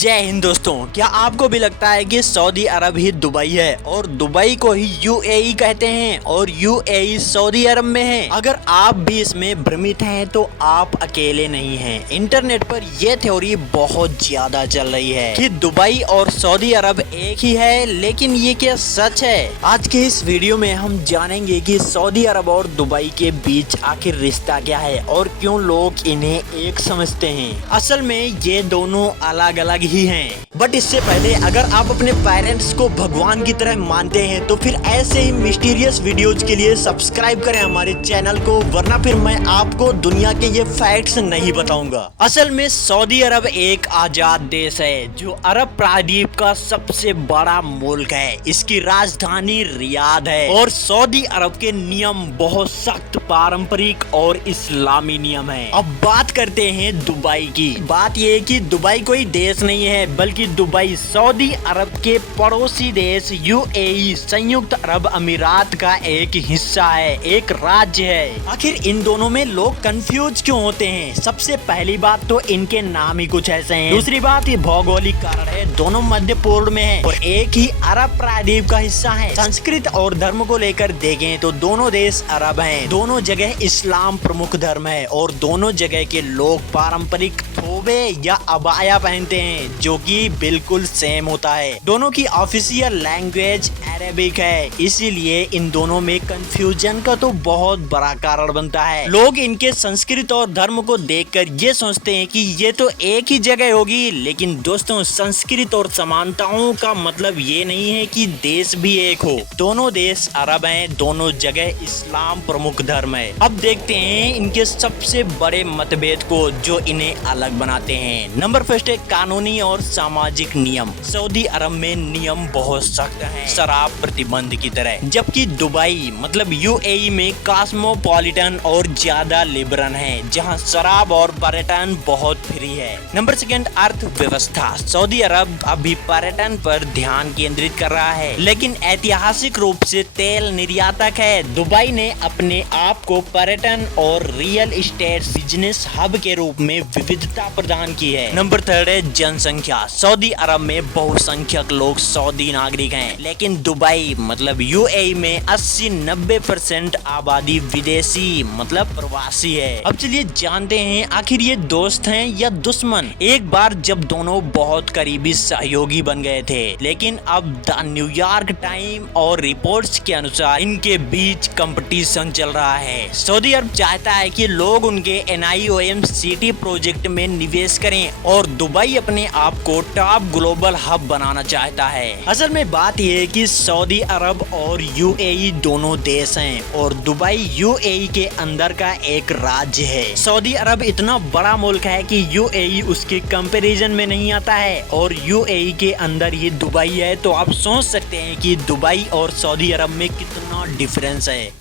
जय हिंद दोस्तों, क्या आपको भी लगता है कि सऊदी अरब ही दुबई है और दुबई को ही यूएई कहते हैं और यूएई सऊदी अरब में है? अगर आप भी इसमें भ्रमित हैं तो आप अकेले नहीं हैं। इंटरनेट पर यह थ्योरी बहुत ज्यादा चल रही है कि दुबई और सऊदी अरब एक ही है, लेकिन ये क्या सच है? आज के इस वीडियो में हम जानेंगे कि सऊदी अरब और दुबई के बीच आखिर रिश्ता क्या है और क्यों लोग इन्हें एक समझते हैं। असल में ये दोनों अलग अलग ही हैं। बट इससे पहले अगर आप अपने पेरेंट्स को भगवान की तरह मानते हैं तो फिर ऐसे ही मिस्टीरियस वीडियोज के लिए सब्सक्राइब करें हमारे चैनल को, वरना फिर मैं आपको दुनिया के ये फैक्ट्स नहीं बताऊंगा। असल में सऊदी अरब एक आजाद देश है जो अरब प्रायद्वीप का सबसे बड़ा मुल्क है। इसकी राजधानी रियाद है और सऊदी अरब के नियम बहुत सख्त पारंपरिक और इस्लामी नियम है। अब बात करते हैं दुबई की। बात यह है कि दुबई कोई देश नहीं है, बल्कि दुबई सऊदी अरब के पड़ोसी देश यूएई संयुक्त अरब अमीरात का एक हिस्सा है, एक राज्य है। आखिर इन दोनों में लोग कंफ्यूज क्यों होते हैं? सबसे पहली बात तो इनके नाम ही कुछ ऐसे हैं। दूसरी बात ये भौगोलिक कारण है, दोनों मध्य पूर्व में है और एक ही अरब प्रायद्वीप का हिस्सा है। संस्कृत और धर्म को लेकर देखें तो दोनों देश अरब हैं। दोनों जगह इस्लाम प्रमुख धर्म है और दोनों जगह के लोग पारंपरिक थोबे या अबाया पहनते हैं, जो कि बिल्कुल सेम होता है। दोनों की ऑफिशियल लैंग्वेज अरेबिक है, इसीलिए इन दोनों में कंफ्यूजन का तो बहुत बड़ा कारण बनता है। लोग इनके संस्कृत और धर्म को देखकर ये सोचते हैं कि ये तो एक ही जगह होगी, लेकिन दोस्तों संस्कृत और समानताओं का मतलब ये नहीं है कि देश भी एक हो। दोनों देश अरब हैं, दोनों जगह इस्लाम प्रमुख धर्म है। अब देखते हैं इनके सबसे बड़े मतभेद को जो इन्हें अलग बनाते हैं। नंबर फर्स्ट है कानूनी और सामाजिक नियम। सऊदी अरब में नियम बहुत सख्त हैं, शराब प्रतिबंध की तरह, जबकि दुबई मतलब यूएई में कॉस्मोपॉलिटन और ज्यादा लिबरल है, जहां शराब और पर्यटन बहुत फ्री है। नंबर सेकंड अर्थव्यवस्था। सऊदी अरब अभी पर्यटन पर ध्यान केंद्रित कर रहा है, लेकिन ऐतिहासिक रूप से तेल निर्यातक है। दुबई ने अपने आप को पर्यटन और रियल एस्टेट बिजनेस हब के रूप में विविधता प्रदान की है। नंबर थर्ड है जनसंख्या। सऊदी अरब में बहुसंख्यक लोग सऊदी नागरिक हैं, लेकिन दुबई मतलब यूएई में 80-90% आबादी विदेशी मतलब प्रवासी है। अब चलिए जानते हैं आखिर ये दोस्त हैं या दुश्मन। एक बार जब दोनों बहुत करीबी सहयोगी बन गए थे, लेकिन अब द न्यूयॉर्क टाइम और रिपोर्ट्स के अनुसार इनके बीच कंपटीशन चल रहा है। सऊदी अरब चाहता है कि लोग उनके एनआईओएम सिटी प्रोजेक्ट में निवेश करें और दुबई अपने आप को टॉप ग्लोबल हब बनाना चाहता है। असल में बात यह है कि सऊदी अरब और यूएई दोनों देश हैं और दुबई यूएई के अंदर का एक राज्य है। सऊदी अरब इतना बड़ा मुल्क है कि यूएई उसके कंपैरिजन में नहीं आता है और यूएई के अंदर ये दुबई है, तो आप सोच सकते हैं कि दुबई और सऊदी अरब में कितना डिफरेंस है।